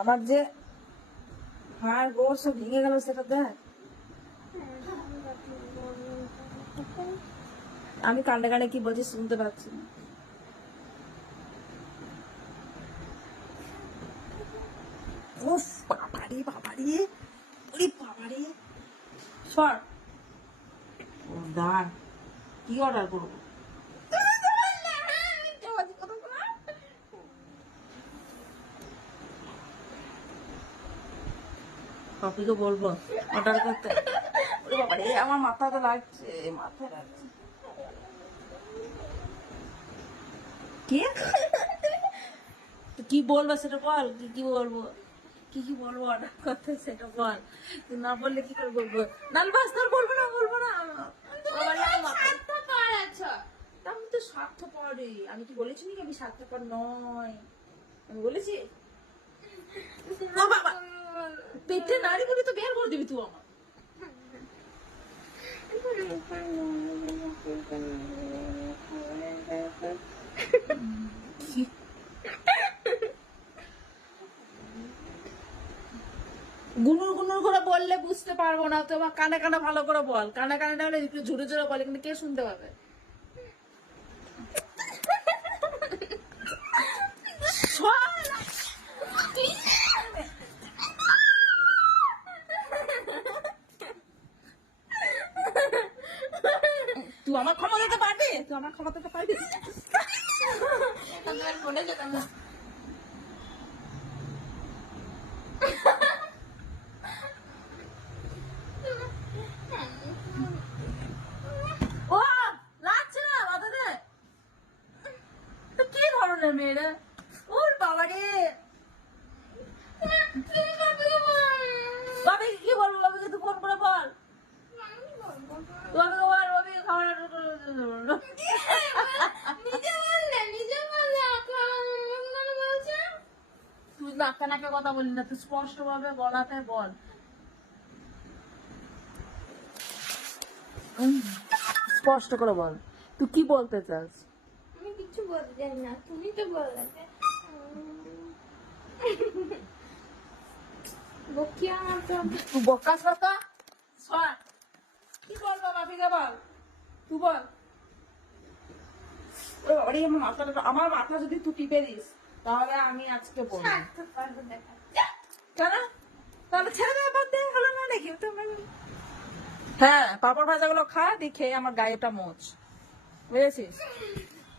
আমার যে হাড় গোড় সব ভেঙে গেল সেটা দেখ। আমি কানে কানে কি বলছি শুনতে পাচ্ছি না। কি অর্ডার করব? পাপিকে বলব অর্ডার করতে। আমার মাথা তো লাগছে মাথা লাগছে। কি? বলব সেটা বল কি কি বলব? কি কি বলব অর্ডার করতে সেটা বল। তুই না বললে কি করে বলব? নাল বাস তোর বলব না বলব না। আমি তো স্বার্থপর রে। আমি কি বলেছি নাকি আমি স্বার্থপর নয়? আমি বলেছি। পেটে নাড়ি করে তো বের করে দিবি তুই আমার গুনুর গুনুর করে বললে বুঝতে পারব না তোমার কানে কানে ভালো করে বল কানে কানে না হলে একটু ঝুড়ে ঝুড়ে বলে, কিন্তু কে শুনতে পাবে শোন! তুই আমার ক্ষমা দিতে পারবি? তুই আমার ক্ষমা দিতে পারবি। ও লাগছে না বাধা দে কি ধরনের মেয়েরা ওর বাবা রে বাবাকে কি বলব বাবাকে তুই ফোন করে বল বাবাকে বল বাবাকে খাবার order করে দিতে বল। তুই নাকে নাকে কথা বলি না তুই স্পষ্ট ভাবে গলাতে বল স্পষ্ট করে বল। তুই কি বলতে চাস? আমি কিছু বলতে চাই না তুমি তো বললে। বকিয়া তো তুই বকা সর কি বলব বাপিকে বল। তুই বল। ওরে বাবারে, আমার মাথাটা আমার মাথা যদি তুই টিপে দিস তাহলে আমি আজকে বলব। কেন তাহলে ছেড়ে দেওয়া বাদ দে হলো না নাকি তো হ্যাঁ পাপড় ভাজা গুলো খা দিয়ে খেয়ে আমার গায়েটা মোচ। বুঝেছিস?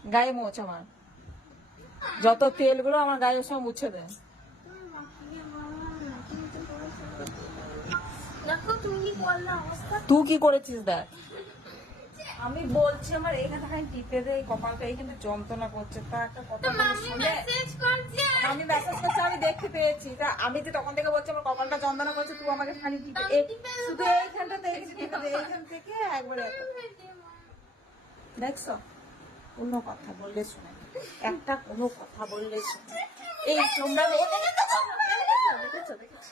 গায়ে মোচ আমার। যত তেলগুলো আমার গায়ে সব মুছে দেয় তুই কি করেছিস দেখ? আমি বলছি আমার এইখানে খালি টিপে দে এই কপালটা এইখানে যন্ত্রণা করছে। তা একটা কথা শুনে আমি মেসেজ করছি আমি দেখতে পেয়েছি। তা আমি যে তখন থেকে বলছি আমার কপালটা যন্ত্রণা করছে তুই আমাকে খালি টিপে শুধু এইখানটা এইখান থেকে একবারে। দেখছ? কোনো কথা বললে শুনে একটা কোনো কথা বললে শুনে এই তোমরা দেখেছ? দেখেছ? দেখেছ?